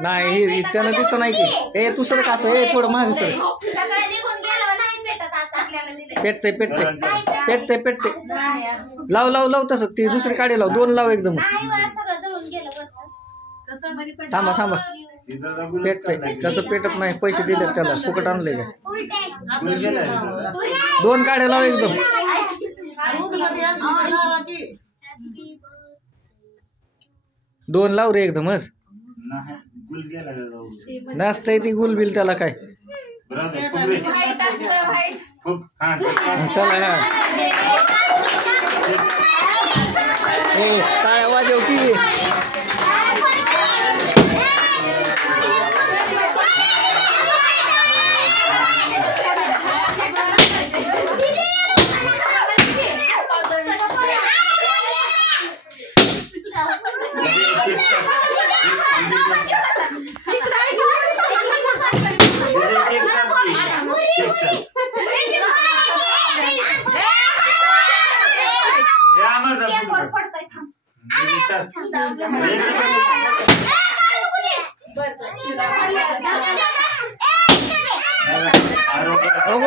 नाही त्यानं दिसत नाही की ए तू सर कसं ए थोडं माग सर पेटते पेटते पेटते पेटते लाव लाव लाव तसं ती दुसरी काढी लाव दोन लाव एकदम थांबा थांबा पेटते कसं पेटत नाही पैसे दिले त्याला फुकट आणले का दोन काढे लाव एकदम दोन लाव रे एकदमच नसतंय ती गुलबिल त्याला काय चला हा काय आवाज येऊ की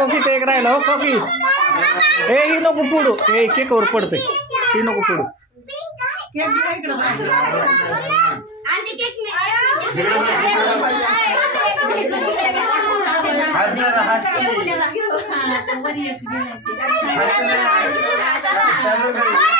किती एक राहिला हो कॉकी हे ही नको पुढू हे केकवर पडतंय ती नको पुढू चालू